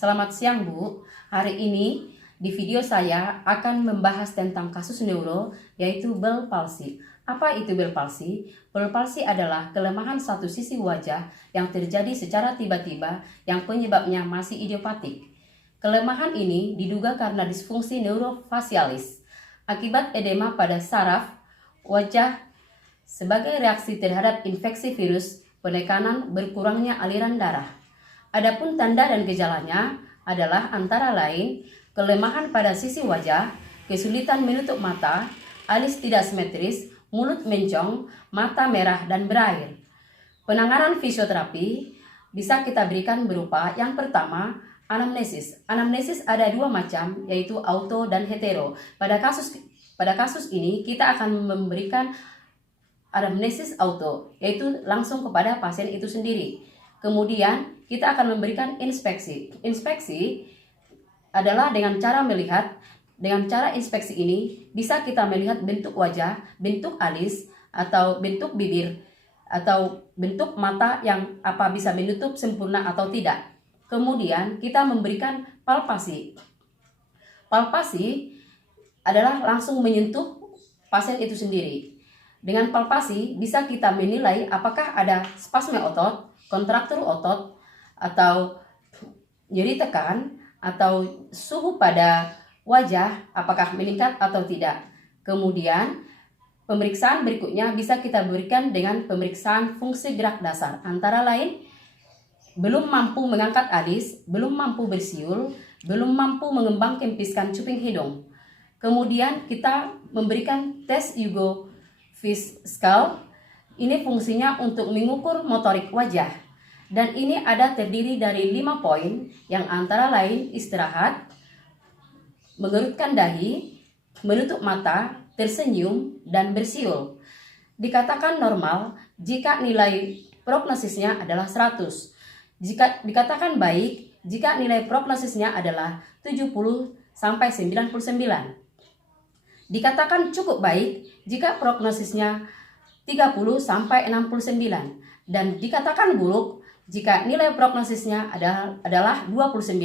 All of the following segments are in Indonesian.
Selamat siang Bu, hari ini di video saya akan membahas tentang kasus neuro yaitu Bell palsy. Apa itu Bell palsy? Bell palsy adalah kelemahan satu sisi wajah yang terjadi secara tiba-tiba yang penyebabnya masih idiopatik. Kelemahan ini diduga karena disfungsi neurofasialis akibat edema pada saraf wajah sebagai reaksi terhadap infeksi virus, penekanan, berkurangnya aliran darah. Adapun tanda dan gejalanya adalah antara lain kelemahan pada sisi wajah, kesulitan menutup mata, alis tidak simetris, mulut mencong, mata merah dan berair. Penanganan fisioterapi bisa kita berikan berupa yang pertama, anamnesis. Anamnesis ada dua macam, yaitu auto dan hetero. Pada kasus ini kita akan memberikan anamnesis auto, yaitu langsung kepada pasien itu sendiri. Kemudian kita akan memberikan inspeksi. Inspeksi adalah dengan cara melihat, dengan cara inspeksi ini bisa kita melihat bentuk wajah, bentuk alis, atau bentuk bibir, atau bentuk mata yang apa bisa menutup sempurna atau tidak. Kemudian kita memberikan palpasi. Palpasi adalah langsung menyentuh pasien itu sendiri. Dengan palpasi bisa kita menilai apakah ada spasme otot, kontraktur otot, atau nyeri tekan, atau suhu pada wajah apakah meningkat atau tidak. Kemudian pemeriksaan berikutnya bisa kita berikan dengan pemeriksaan fungsi gerak dasar, antara lain belum mampu mengangkat alis, belum mampu bersiul, belum mampu mengembang kempiskan cuping hidung. Kemudian kita memberikan tes Hugo Fish Scale. Ini fungsinya untuk mengukur motorik wajah. Dan ini ada terdiri dari 5 poin yang antara lain istirahat, mengerutkan dahi, menutup mata, tersenyum, dan bersiul. Dikatakan normal jika nilai prognosisnya adalah 100. Jika dikatakan baik jika nilai prognosisnya adalah 70 sampai 99. Dikatakan cukup baik jika prognosisnya 30 sampai 69 dan dikatakan buruk jika nilai prognosisnya adalah 29.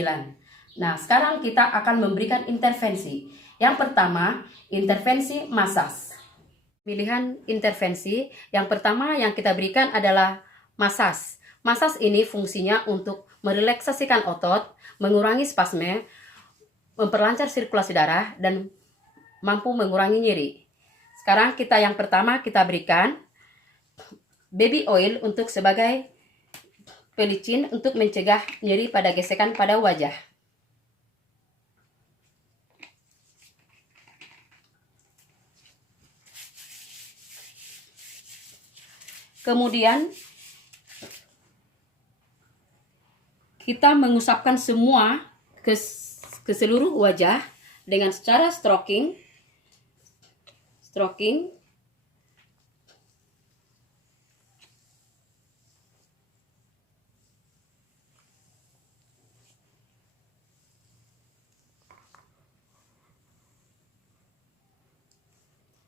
Nah, sekarang kita akan memberikan intervensi. Yang pertama, intervensi masas. Pilihan intervensi yang pertama yang kita berikan adalah masas. Masas ini fungsinya untuk merelaksasikan otot, mengurangi spasme, memperlancar sirkulasi darah, dan mampu mengurangi nyeri. Sekarang yang pertama kita berikan baby oil untuk sebagai pelicin untuk mencegah nyeri pada gesekan pada wajah. Kemudian kita mengusapkan semua ke seluruh wajah dengan cara stroking.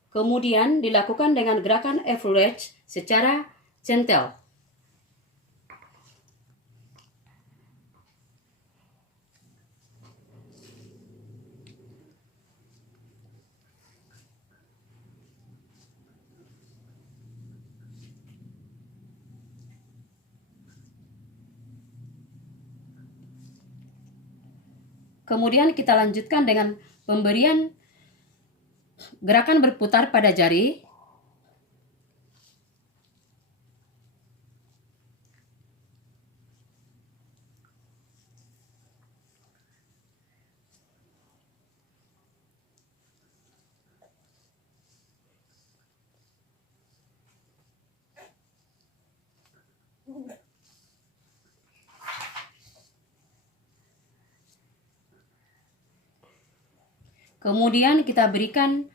Kemudian dilakukan dengan gerakan effleurage secara gentle. Kemudian kita lanjutkan dengan pemberian gerakan berputar pada jari. Kemudian kita berikan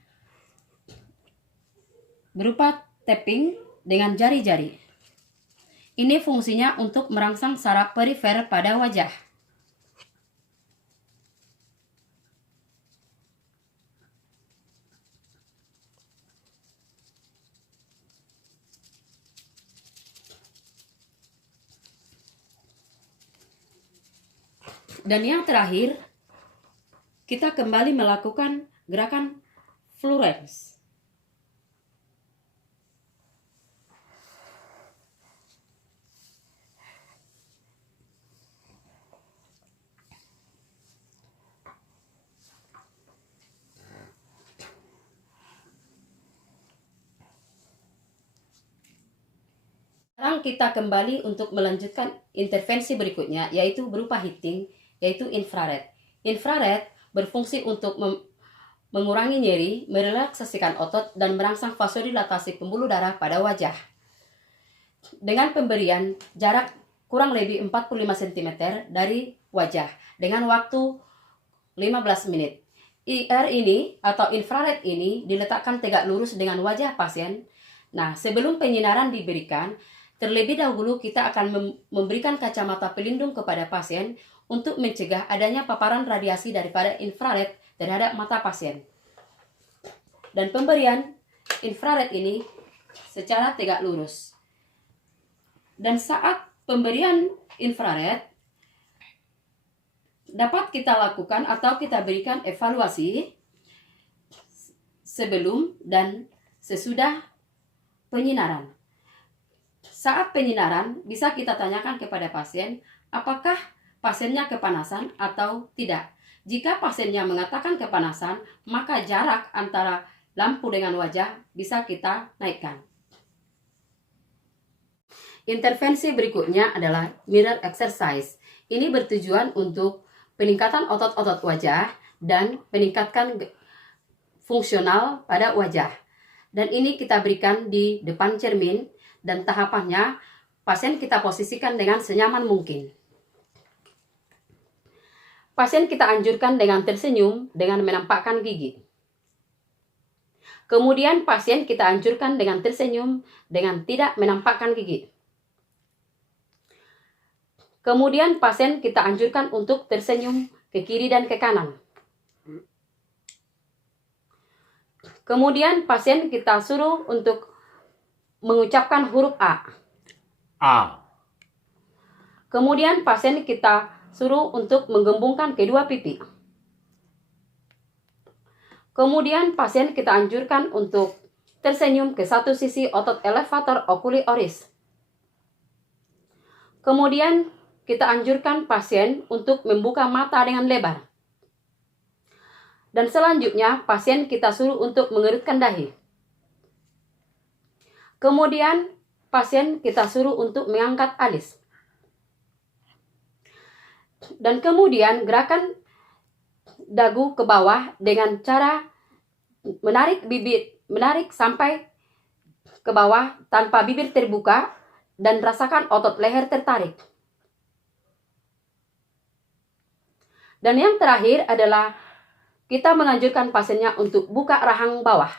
berupa tapping dengan jari-jari. Ini fungsinya untuk merangsang saraf perifer pada wajah. Dan yang terakhir, kita kembali melakukan gerakan Florence. Sekarang kita kembali untuk melanjutkan intervensi berikutnya, yaitu berupa heating, yaitu infrared. Infrared berfungsi untuk mengurangi nyeri, merelaksasikan otot, dan merangsang vasodilatasi pembuluh darah pada wajah. Dengan pemberian jarak kurang lebih 45 cm dari wajah, dengan waktu 15 menit. IR ini atau infrared ini diletakkan tegak lurus dengan wajah pasien. Nah, sebelum penyinaran diberikan, terlebih dahulu kita akan memberikan kacamata pelindung kepada pasien untuk mencegah adanya paparan radiasi daripada infrared terhadap mata pasien. Dan pemberian infrared ini secara tegak lurus. Dan saat pemberian infrared dapat kita lakukan atau kita berikan evaluasi sebelum dan sesudah penyinaran. Saat penyinaran, bisa kita tanyakan kepada pasien, apakah pasiennya kepanasan atau tidak. Jika pasiennya mengatakan kepanasan, maka jarak antara lampu dengan wajah bisa kita naikkan. Intervensi berikutnya adalah mirror exercise. Ini bertujuan untuk peningkatan otot-otot wajah dan meningkatkan fungsional pada wajah. Dan ini kita berikan di depan cermin. Dan tahapannya, pasien kita posisikan dengan senyaman mungkin. Pasien kita anjurkan dengan tersenyum dengan menampakkan gigi. Kemudian pasien kita anjurkan dengan tersenyum dengan tidak menampakkan gigi. Kemudian pasien kita anjurkan untuk tersenyum ke kiri dan ke kanan. Kemudian pasien kita suruh untuk mengucapkan huruf A. A. Kemudian pasien kita suruh untuk menggembungkan kedua pipi. Kemudian pasien kita anjurkan untuk tersenyum ke satu sisi otot elevator oculi oris. Kemudian kita anjurkan pasien untuk membuka mata dengan lebar. Dan selanjutnya pasien kita suruh untuk mengerutkan dahi. Kemudian pasien kita suruh untuk mengangkat alis. Dan kemudian gerakan dagu ke bawah dengan cara menarik sampai ke bawah tanpa bibir terbuka dan rasakan otot leher tertarik. Dan yang terakhir adalah kita menganjurkan pasiennya untuk buka rahang bawah.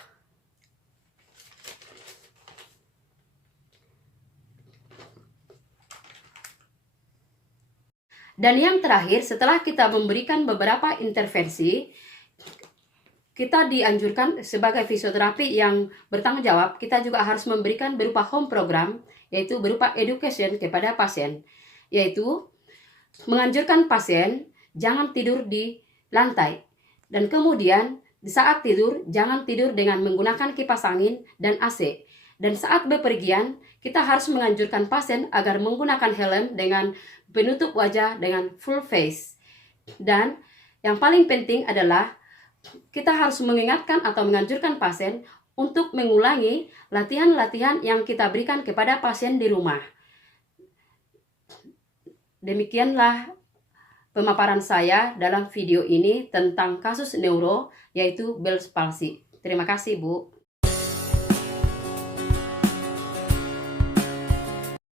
Dan yang terakhir, setelah kita memberikan beberapa intervensi, kita dianjurkan sebagai fisioterapi yang bertanggung jawab, kita juga harus memberikan berupa home program, yaitu berupa education kepada pasien, yaitu menganjurkan pasien jangan tidur di lantai. Dan kemudian di saat tidur, jangan tidur dengan menggunakan kipas angin dan AC. Dan saat bepergian, kita harus menganjurkan pasien agar menggunakan helm dengan penutup wajah dengan full face. Dan yang paling penting adalah kita harus mengingatkan atau menganjurkan pasien untuk mengulangi latihan-latihan yang kita berikan kepada pasien di rumah. Demikianlah pemaparan saya dalam video ini tentang kasus neuro, yaitu Bell's palsy. Terima kasih, Bu.